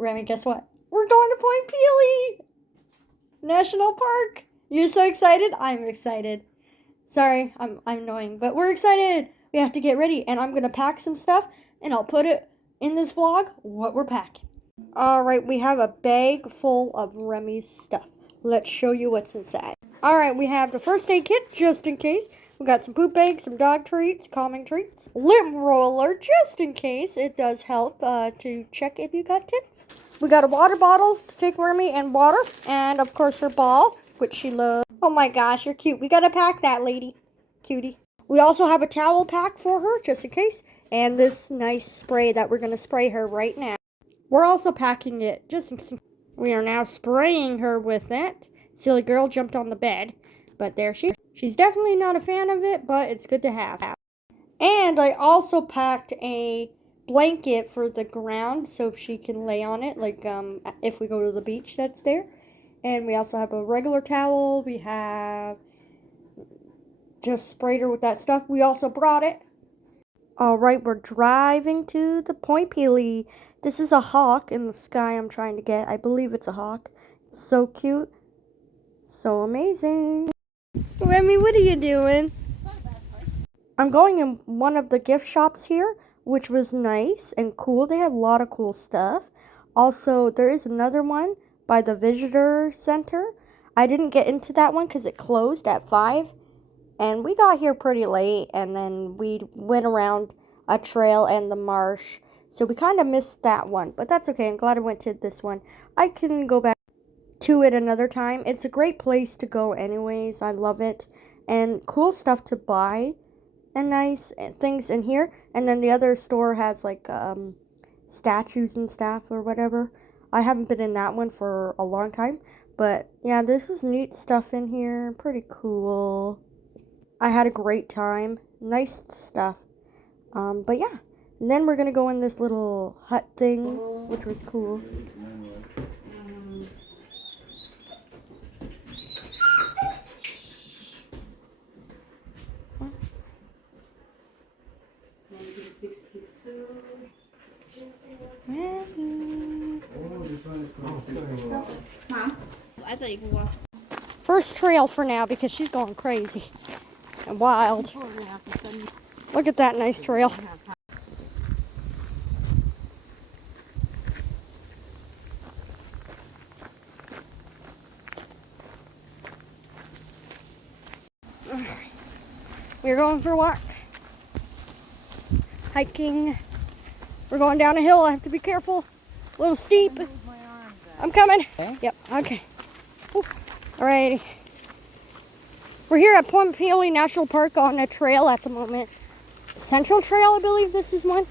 Remy, guess what? We're going to Point Pelee National Park. You so excited? I'm excited. Sorry, I'm annoying, but we're excited. We have to get ready, and I'm gonna pack some stuff, and I'll put it in this vlog what we're packing. All right, we have a bag full of Remy's stuff. Let's show you what's inside. All right, we have the first aid kit just in case. We got some poop bags, some dog treats, calming treats, lip roller just in case. It does help to check if you got ticks. We got a water bottle to take Remy and water, and of course her ball, which she loves. Oh my gosh, you're cute. We gotta pack that, lady. Cutie. We also have a towel pack for her, just in case. And this nice spray that we're gonna spray her right now. We're also packing it, just in case. We are now spraying her with it. Silly girl jumped on the bed, but there she is. She's definitely not a fan of it, but it's good to have. And I also packed a blanket for the ground, so she can lay on it, like if we go to the beach that's there. And we also have a regular towel. We have just sprayed her with that stuff. We also brought it. Alright, we're driving to the Point Pelee. This is a hawk in the sky I'm trying to get. I believe it's a hawk. It's so cute. So amazing. Remy, what are you doing? I'm going in one of the gift shops here, which was nice and cool. They have a lot of cool stuff. Also, there is another one by the visitor center. I didn't get into that one because it closed at 5. And we got here pretty late, and then we went around a trail and the marsh. So we kind of missed that one, but that's okay. I'm glad I went to this one. I can go back to it another time. It's a great place to go anyways. I love it. And cool stuff to buy and nice things in here. And then the other store has like statues and stuff or whatever. I haven't been in that one for a long time. But yeah, this is neat stuff in here. Pretty cool. I had a great time. Nice stuff. But yeah. And then we're going to go in this little hut thing, which was cool. Mom, I thought you could walk. First trail for now because she's going crazy and wild. Look at that nice trail. We're going for a walk. Hiking. We're going down a hill. I have to be careful. A little steep. I'm coming. Yep, okay. Alrighty. We're here at Point Pelee National Park on a trail at the moment. Central Trail, I believe this is one.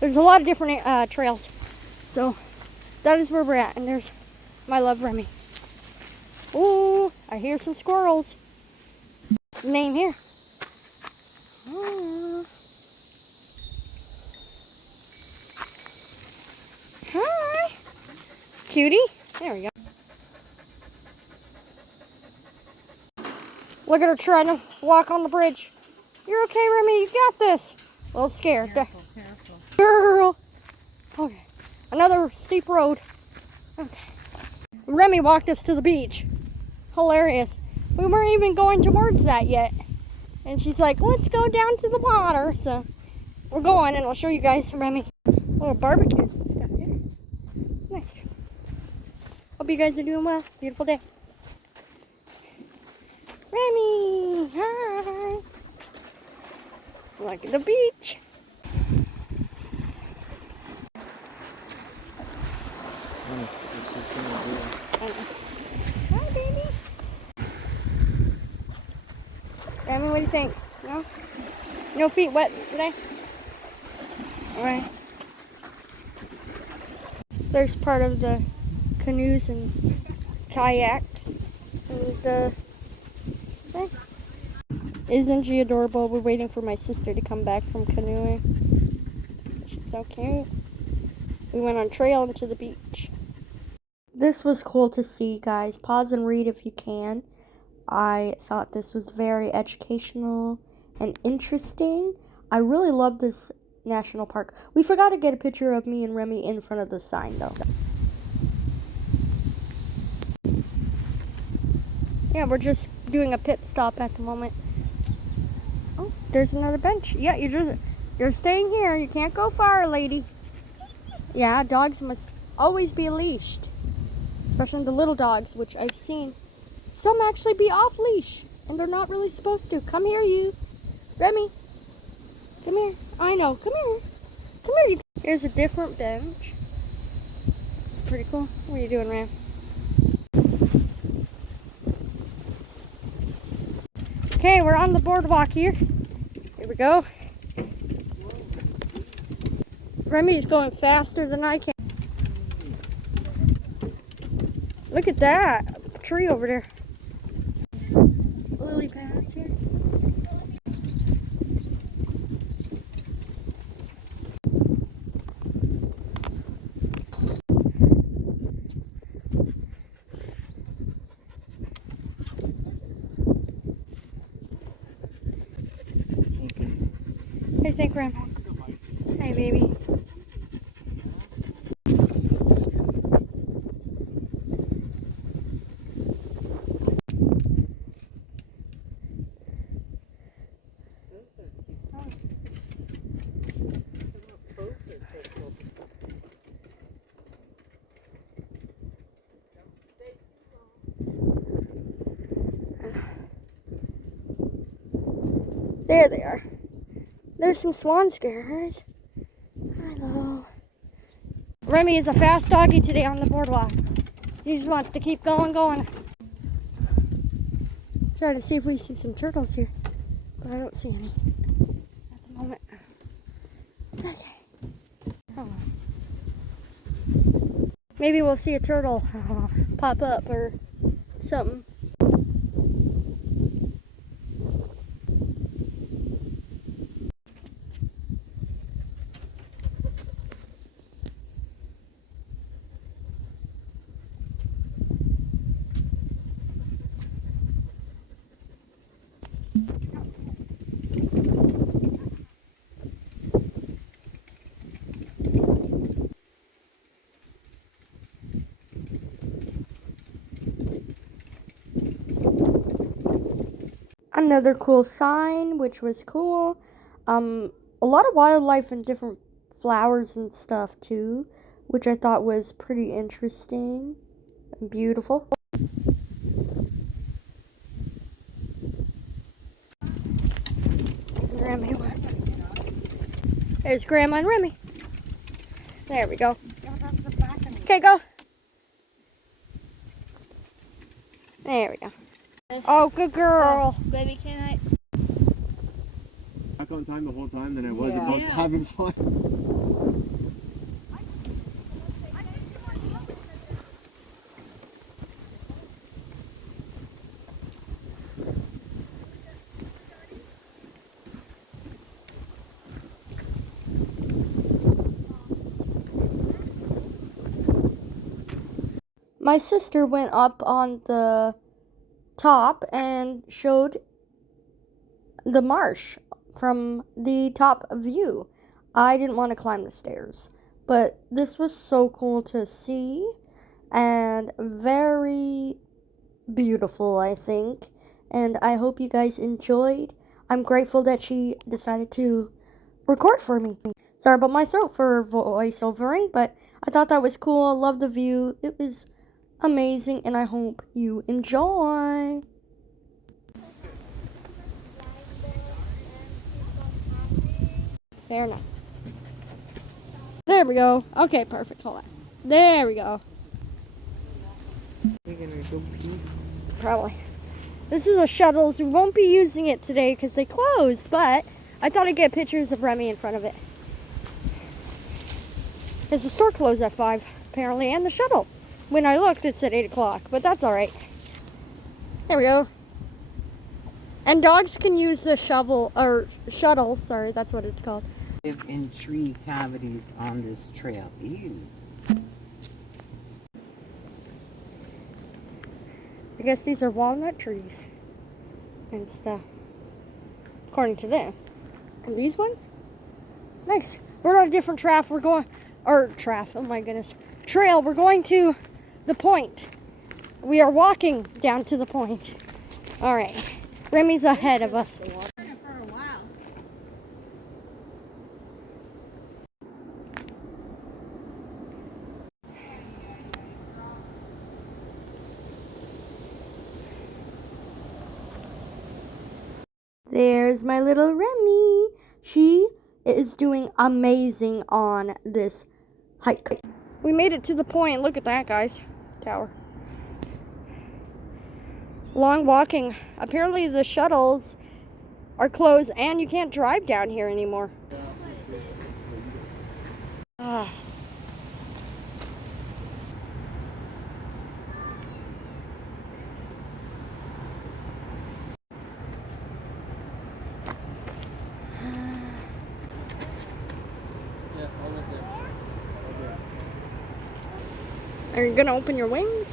There's a lot of different trails. So, that is where we're at. And there's my love, Remy. Ooh, I hear some squirrels. Name here. Hi. Cutie. There we go. Look at her trying to walk on the bridge. You're okay, Remy. You got this. A little scared. Careful. Girl. Okay. Another steep road. Okay. Remy walked us to the beach. Hilarious. We weren't even going towards that yet. And she's like, let's go down to the water. So we're going, and I'll show you guys Remy. Little barbecues and stuff. Yeah. Nice. Hope you guys are doing well. Beautiful day. Remy, hi. Look at the beach. Hi, baby. Remy, what do you think? No? No feet wet today? Alright. There's part of the canoes and kayaks. And isn't she adorable? We're waiting for my sister to come back from canoeing. She's so cute. We went on trail into the beach. This was cool to see, guys. Pause and read if you can. I thought this was very educational and interesting. I really love this national park. We forgot to get a picture of me and Remy in front of the sign, though. Yeah, we're just doing a pit stop at the moment. Oh, there's another bench. Yeah, you're staying here. You can't go far, lady. Yeah, dogs must always be leashed, especially the little dogs, which I've seen some actually be off leash, and they're not really supposed to. Come here, you, Remy. Come here. I know. Come here. Come here. Here's a different bench. Pretty cool. What are you doing, Ram? Okay, we're on the boardwalk here. Here we go. Remy's going faster than I can. Look at that tree over there. Lily pads here. What do you think, Ram? Hey, baby. There they are. There's some swan scares. Hello. Remy is a fast doggy today on the boardwalk. He just wants to keep going. Try to see if we see some turtles here, but I don't see any at the moment. Okay. Oh. Maybe we'll see a turtle pop up or something. Another cool sign, which was cool. A lot of wildlife and different flowers and stuff too, which I thought was pretty interesting and beautiful. Remy, there's Grandma and Remy. There we go. Okay, go. There we go. Oh, good girl. Baby, can I? Back on time the whole time than I was about having fun. My sister went up on the top and showed the marsh from the top view. I didn't want to climb the stairs, but this was so cool to see and very beautiful, I think. And I hope you guys enjoyed. I'm grateful that she decided to record for me. Sorry about my throat for voiceovering, but I thought that was cool. I love the view. It was amazing, and I hope you enjoy. Fair enough. There we go. Okay, perfect. Hold on. There we go. You're gonna go pee? Probably. This is a Shuttles. We won't be using it today because they closed, but I thought I'd get pictures of Remy in front of it. Because the store closed at 5, apparently, and the shuttle. When I looked, it said 8 o'clock, but that's all right. There we go. And dogs can use the shuttle, sorry, that's what it's called. Live in tree cavities on this trail. Ew. I guess these are walnut trees and stuff, according to this. And these ones? Nice. We're on a different trail. We're going, oh my goodness. Trail. We're going to the point. We are walking down to the point. All right. Remy's ahead of us. For a while. There's my little Remy. She is doing amazing on this hike. We made it to the point. Look at that, guys. Tower. Long walking. Apparently the shuttles are closed and you can't drive down here anymore. Ah. Are you gonna open your wings?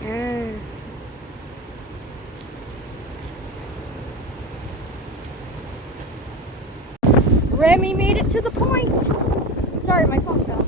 Yes. Remy made it to the point. Sorry, my phone fell.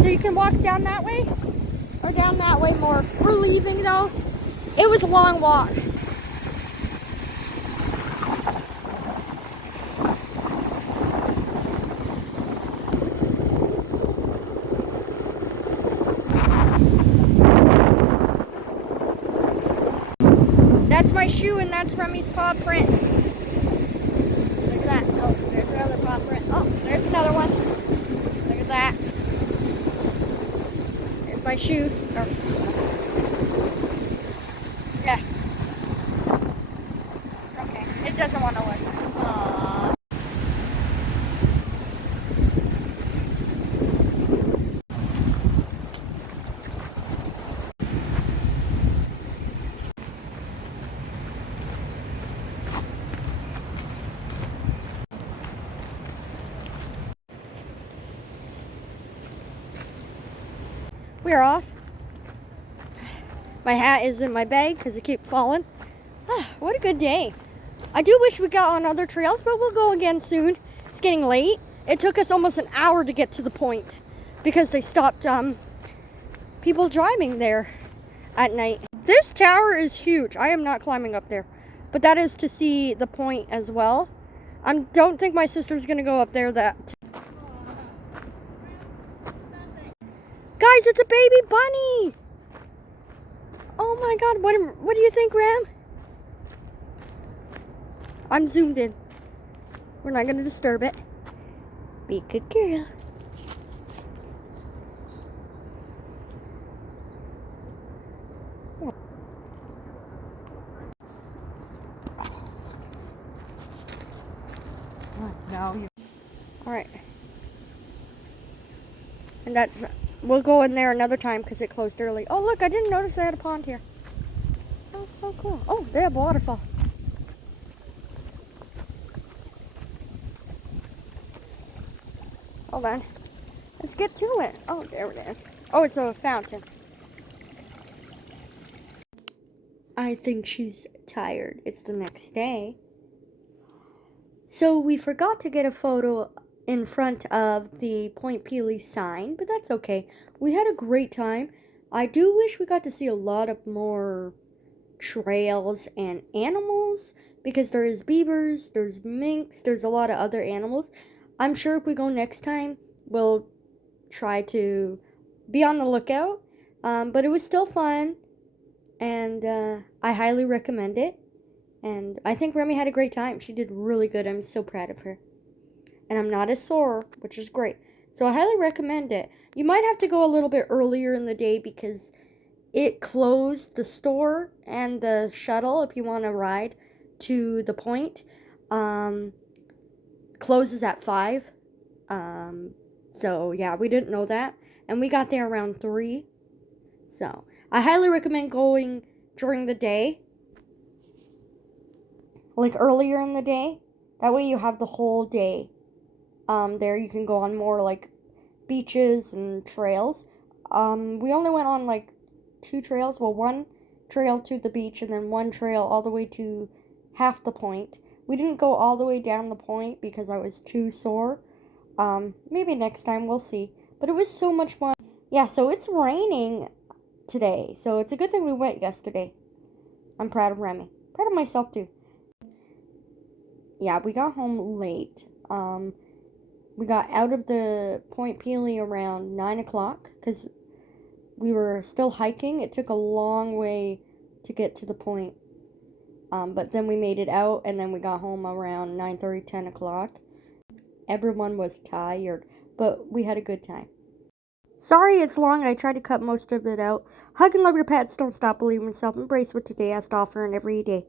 So you can walk down that way or down that way more. We're leaving though. It was a long walk. That's my shoe and that's Remy's paw print. Look at that. Oh, there's another paw print. Oh, there's another one. Look at that. There's my shoe. Oh. Yeah. Okay. It doesn't want to work. Aww. We're off. My hat is in my bag because it keeps falling. What a good day. I do wish we got on other trails, but we'll go again soon. It's getting late. It took us almost an hour to get to the point because they stopped people driving there at night. This tower is huge. I am not climbing up there, but that is to see the point as well. I don't think my sister's gonna go up there. Guys, it's a baby bunny. Oh my God, what do you think, Ram? I'm zoomed in. We're not gonna disturb it. Be a good girl. No, All right. And we'll go in there another time because it closed early. Oh, look, I didn't notice they had a pond here. That's so cool. Oh, they have a waterfall. Hold on. Let's get to it. Oh, there it is. Oh, it's a fountain. I think she's tired. It's the next day. So we forgot to get a photo in front of the Point Pelee sign, but that's okay. We had a great time. I do wish we got to see a lot of more trails and animals because there is beavers, there's minks, there's a lot of other animals. I'm sure if we go next time, we'll try to be on the lookout. But it was still fun, and I highly recommend it. And I think Remy had a great time. She did really good. I'm so proud of her. And I'm not as sore, which is great. So I highly recommend it. You might have to go a little bit earlier in the day because it closed the store and the shuttle if you want to ride to the point. Closes at 5. So yeah, we didn't know that. And we got there around 3. So I highly recommend going during the day, like earlier in the day. That way you have the whole day. There you can go on more like beaches and trails. We only went on like 2 trails. Well, one trail to the beach and then one trail all the way to half the point. We didn't go all the way down the point because I was too sore. Maybe next time, we'll see. But it was so much fun. Yeah, so it's raining today. So it's a good thing we went yesterday. I'm proud of Remy. Proud of myself too. Yeah, we got home late. We got out of the Point Pelee around 9 o'clock because we were still hiking. It took a long way to get to the point. But then we made it out and then we got home around 9:30, 10 o'clock. Everyone was tired, but we had a good time. Sorry it's long. I tried to cut most of it out. Hug and love your pets. Don't stop believing in yourself. Embrace what today has to offer and every day.